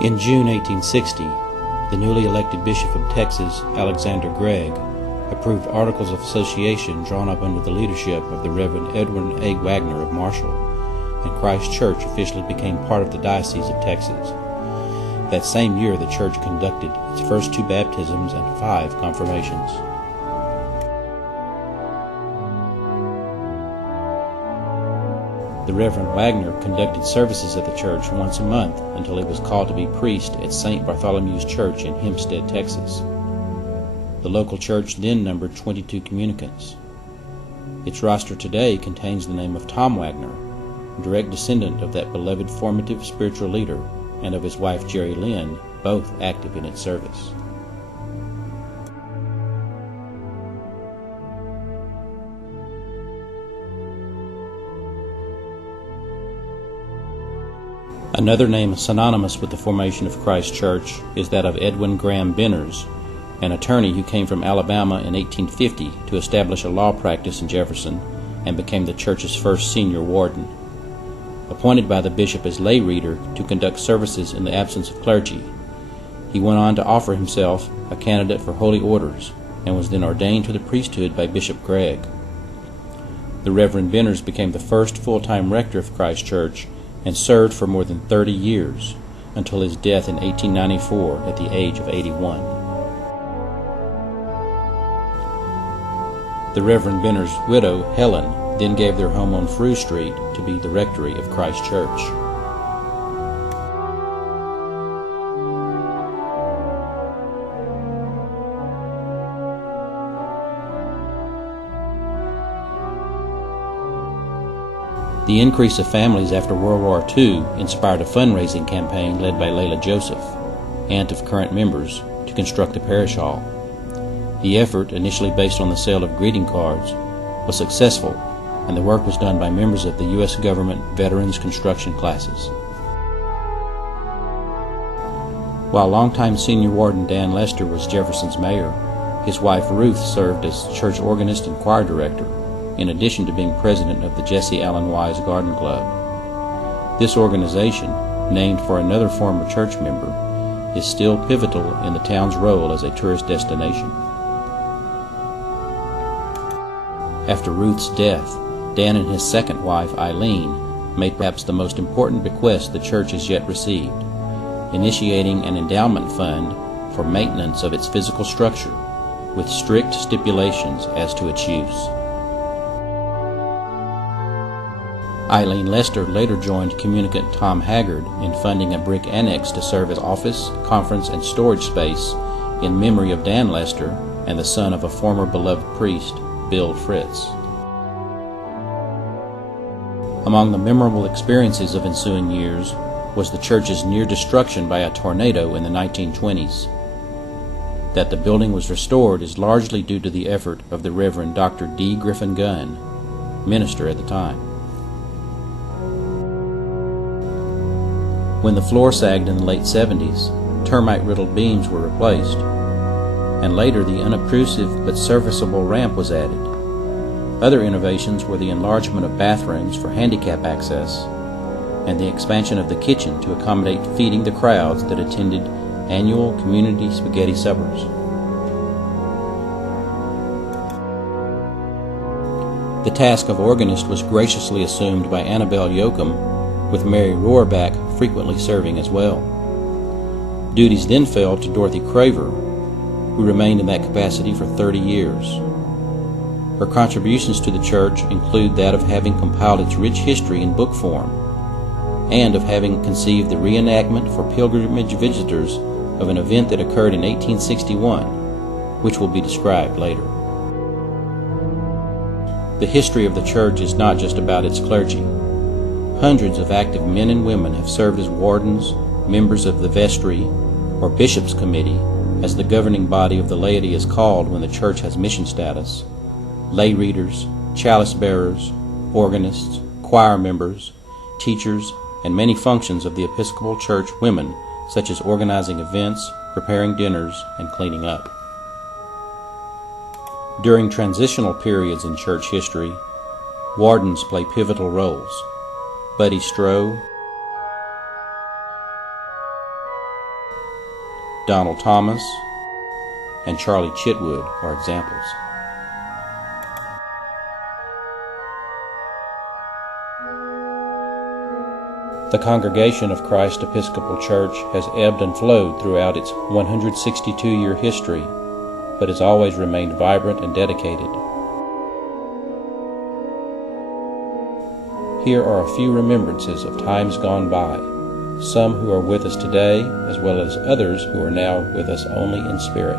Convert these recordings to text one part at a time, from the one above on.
In June 1860, the newly elected Bishop of Texas, Alexander Gregg, approved Articles of Association drawn up under the leadership of the Reverend Edwin A. Wagner of Marshall, and Christ Church officially became part of the Diocese of Texas. That same year, the church conducted its first 2 baptisms and 5 confirmations. The Reverend Wagner conducted services at the church once a month until he was called to be priest at St. Bartholomew's Church in Hempstead, Texas. The local church then numbered 22 communicants. Its roster today contains the name of Tom Wagner, direct descendant of that beloved formative spiritual leader, and of his wife Jerry Lynn, both active in its service. Another name synonymous with the formation of Christ Church is that of Edwin Graham Benners, an attorney who came from Alabama in 1850 to establish a law practice in Jefferson and became the church's first senior warden. Appointed by the bishop as lay reader to conduct services in the absence of clergy, he went on to offer himself a candidate for holy orders and was then ordained to the priesthood by Bishop Gregg. The Reverend Benners became the first full-time rector of Christ Church and served for more than 30 years until his death in 1894 at the age of 81. The Reverend Benner's widow, Helen, then gave their home on Frew Street to be the rectory of Christ Church. The increase of families after World War II inspired a fundraising campaign led by Layla Joseph, aunt of current members, to construct the parish hall. The effort, initially based on the sale of greeting cards, was successful, and the work was done by members of the U.S. government veterans construction classes. While longtime senior warden Dan Lester was Jefferson's mayor, his wife Ruth served as church organist and choir director, in addition to being president of the Jesse Allen Wise Garden Club. This organization, named for another former church member, is still pivotal in the town's role as a tourist destination. After Ruth's death, Dan and his second wife, Eileen, made perhaps the most important bequest the church has yet received, initiating an endowment fund for maintenance of its physical structure, with strict stipulations as to its use. Eileen Lester later joined communicant Tom Haggard in funding a brick annex to serve as office, conference, and storage space in memory of Dan Lester and the son of a former beloved priest, Bill Fritz. Among the memorable experiences of ensuing years was the church's near destruction by a tornado in the 1920s. That the building was restored is largely due to the effort of the Reverend Dr. D. Griffin Gunn, minister at the time. When the floor sagged in the late 70s, termite-riddled beams were replaced, and later the unobtrusive but serviceable ramp was added. Other innovations were the enlargement of bathrooms for handicap access and the expansion of the kitchen to accommodate feeding the crowds that attended annual community spaghetti suppers. The task of organist was graciously assumed by Annabelle Yoakum, with Mary Rohrback frequently serving as well. Duties then fell to Dorothy Craver, who remained in that capacity for 30 years. Her contributions to the church include that of having compiled its rich history in book form, and of having conceived the reenactment for pilgrimage visitors of an event that occurred in 1861, which will be described later. The history of the church is not just about its clergy. Hundreds of active men and women have served as wardens, members of the vestry, or bishop's committee, as the governing body of the laity is called when the church has mission status, lay readers, chalice bearers, organists, choir members, teachers, and many functions of the Episcopal Church women, such as organizing events, preparing dinners, and cleaning up. During transitional periods in church history, wardens play pivotal roles. Buddy Stroh, Donald Thomas, and Charlie Chitwood are examples. The congregation of Christ Episcopal Church has ebbed and flowed throughout its 162-year history, but has always remained vibrant and dedicated. Here are a few remembrances of times gone by, some who are with us today, as well as others who are now with us only in spirit.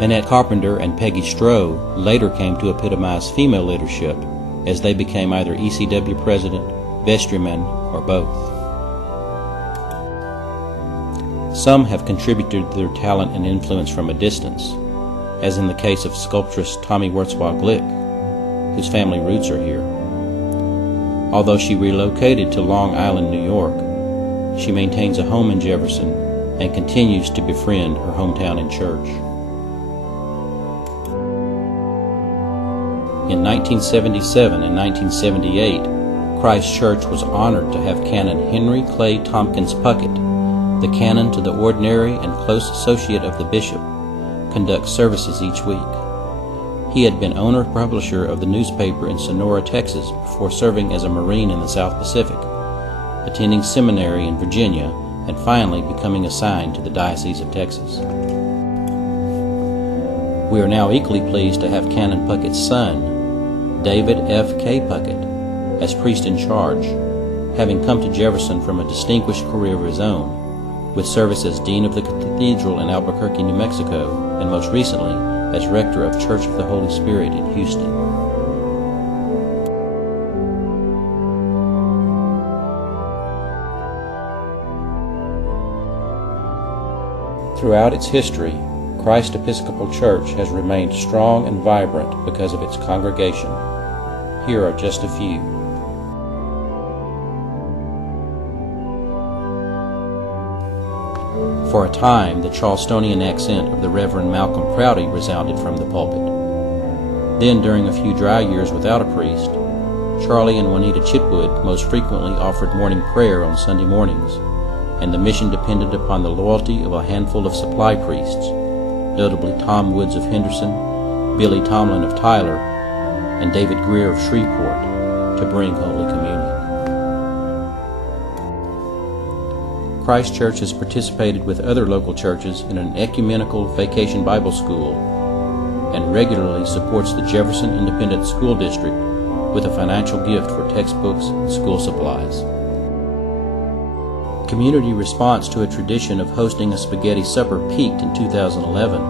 Manette Carpenter and Peggy Stroh later came to epitomize female leadership, as they became either ECW president, vestryman, or both. Some have contributed their talent and influence from a distance, as in the case of sculptress Tommy Wurzbach Glick, whose family roots are here. Although she relocated to Long Island, New York, she maintains a home in Jefferson and continues to befriend her hometown and church. In 1977 and 1978, Christ Church was honored to have Canon Henry Clay Tompkins Puckett, the canon to the ordinary and close associate of the bishop, conduct services each week. He had been owner-publisher of the newspaper in Sonora, Texas, before serving as a Marine in the South Pacific, attending seminary in Virginia, and finally becoming assigned to the Diocese of Texas. We are now equally pleased to have Canon Puckett's son, David F. K. Puckett, as priest in charge, having come to Jefferson from a distinguished career of his own, with service as Dean of the Cathedral in Albuquerque, New Mexico, and most recently as Rector of Church of the Holy Spirit in Houston. Throughout its history, Christ Episcopal Church has remained strong and vibrant because of its congregation. Here are just a few. For a time, the Charlestonian accent of the Reverend Malcolm Prouty resounded from the pulpit. Then, during a few dry years without a priest, Charlie and Juanita Chitwood most frequently offered morning prayer on Sunday mornings, and the mission depended upon the loyalty of a handful of supply priests, notably Tom Woods of Henderson, Billy Tomlin of Tyler, and David Greer of Shreveport, to bring Holy Communion. Christ Church has participated with other local churches in an ecumenical vacation Bible school and regularly supports the Jefferson Independent School District with a financial gift for textbooks and school supplies. Community response to a tradition of hosting a spaghetti supper peaked in 2011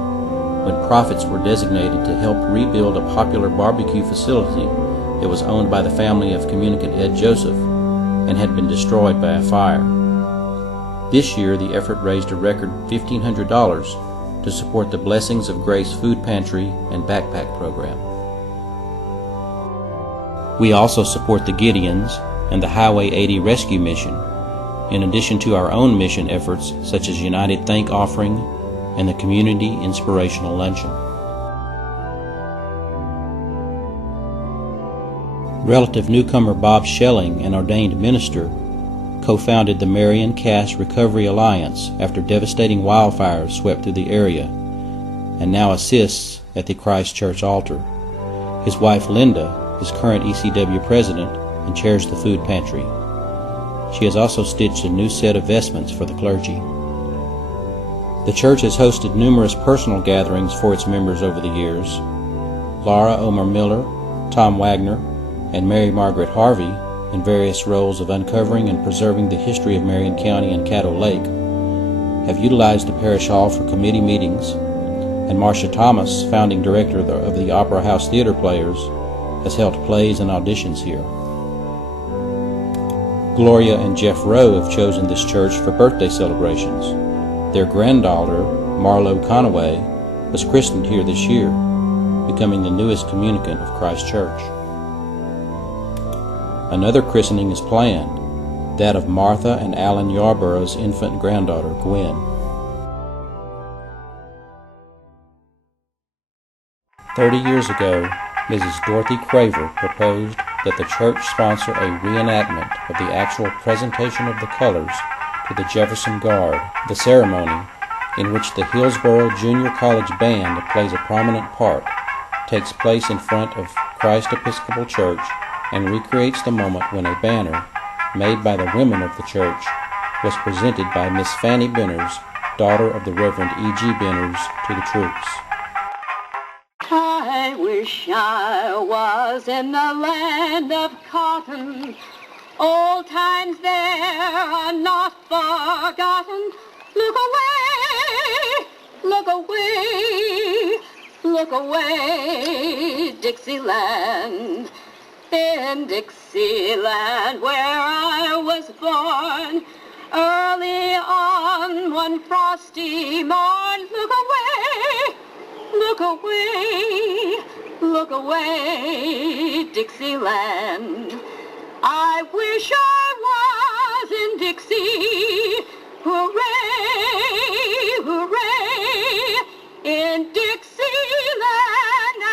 when profits were designated to help rebuild a popular barbecue facility that was owned by the family of communicant Ed Joseph and had been destroyed by a fire. This year, the effort raised a record $1,500 to support the Blessings of Grace Food Pantry and Backpack program. We also support the Gideons and the Highway 80 Rescue Mission, in addition to our own mission efforts such as United Thank Offering and the Community Inspirational Luncheon. Relative newcomer Bob Schelling, an ordained minister, co-founded the Marion Cass Recovery Alliance after devastating wildfires swept through the area, and now assists at the Christ Church altar. His wife Linda is current ECW president and chairs the food pantry. She has also stitched a new set of vestments for the clergy. The church has hosted numerous personal gatherings for its members over the years. Laura Omer Miller, Tom Wagner, and Mary Margaret Harvey, in various roles of uncovering and preserving the history of Marion County and Caddo Lake, have utilized the parish hall for committee meetings, and Marcia Thomas, founding director of the Opera House Theater Players, has held plays and auditions here. Gloria and Jeff Rowe have chosen this church for birthday celebrations. Their granddaughter, Marlo Conaway, was christened here this year, becoming the newest communicant of Christ Church. Another christening is planned, that of Martha and Alan Yarborough's infant granddaughter, Gwen. 30 years ago, Mrs. Dorothy Craver proposed that the church sponsor a reenactment of the actual presentation of the colors to the Jefferson Guard. The ceremony, in which the Hillsborough Junior College Band plays a prominent part, takes place in front of Christ Episcopal Church and recreates the moment when a banner, made by the women of the church, was presented by Miss Fanny Benners, daughter of the Reverend E.G. Benners, to the troops. I wish I was in the land of cotton. Old times there are not forgotten. Look away, look away, look away, Dixieland. In Dixieland where I was born, early on one frosty morn, look away, look away, look away, Dixieland. I wish I was in Dixie, hooray, hooray. In Dixieland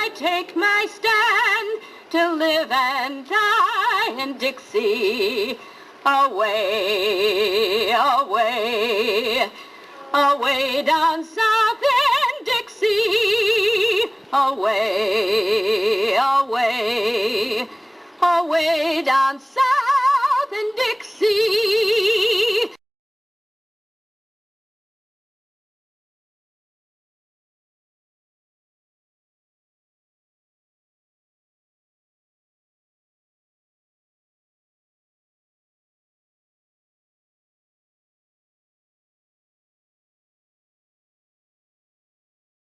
I take my stand to live and die in Dixie. Away, away, away down south in Dixie. Away, away, away down south.